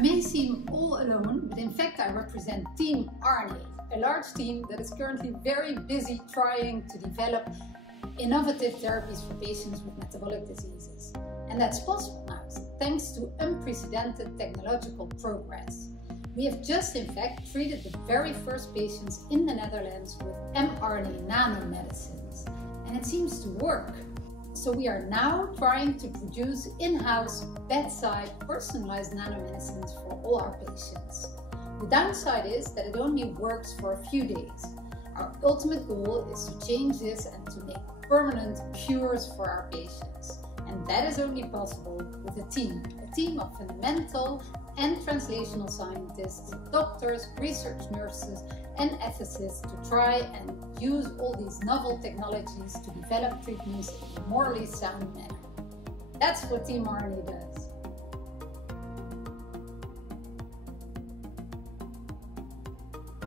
may seem all alone, but in fact I represent TEAMRNA, a large team that is currently very busy trying to develop innovative therapies for patients with metabolic diseases. And that's possible now, thanks to unprecedented technological progress. We have just in fact treated the very first patients in the Netherlands with mRNA-nanomedicines, and it seems to work. So we are now trying to produce in-house, bedside, personalized nanomedicines for all our patients. The downside is that it only works for a few days. Our ultimate goal is to change this and to make permanent cures for our patients. And that is only possible with a team of fundamental and translational scientists, doctors, research nurses, and ethicists to try and use all these novel technologies to develop treatments in a morally sound manner. That's what TEAmRNA does.